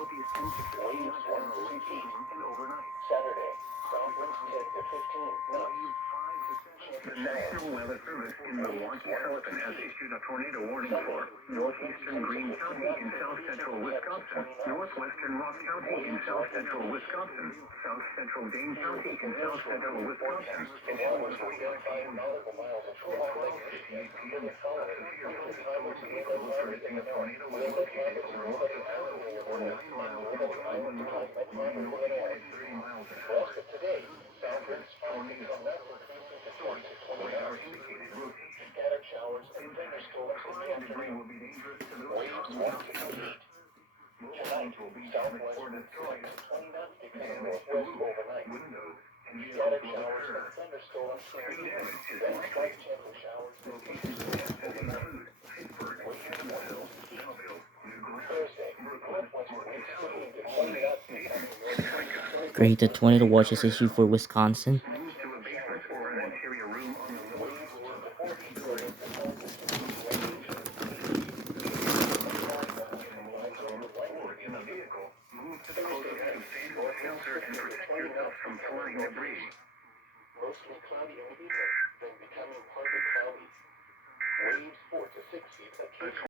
northeast 10 to 15 Waves knots 1 in to the late 2 feet. evening and overnight. Saturday, south winds 10 to 15 knots. Waves 5 to 7. The National Weather Service in Milwaukee Sullivan has issued a tornado warning for northeastern Greene County in south central Wisconsin, northwestern Rock County in south central Wisconsin, south central Dane County in south central Wisconsin. The waters will within 5 nautical miles of Shore Lake City for the following. The time of the inland waters in the north. The inland rapids in northern Iowa or 9 miles northern Iowa to Calumet Harbor, Illinois. West of today, south winds 5 to 10 knots increasing to 20 to 20 knots. Scattered showers and thunderstorms in the afternoon. Waves 1 to 2 feet. Tonight, southwest winds 10 to 20 knots becoming northwest overnight. Scattered showers and thunderstorms in the evening. Then slight gentle showers and thunderstorms overnight. Waves 1 to 2 feet. Thursday, northwest winds 15 to 20 knots becoming northwest. Great, the tornado watch is issued for Wisconsin. Move to a basement or an interior room on the lower Waves 2 floor to of 4 the feet building. during the northern winds 2 to 3 feet. Or in a vehicle, move to the closest shade or shelter and protect yourself from flying debris. Mostly cloudy in the evening, then becoming partly cloudy. Waves 4 to 6 feet occasionally.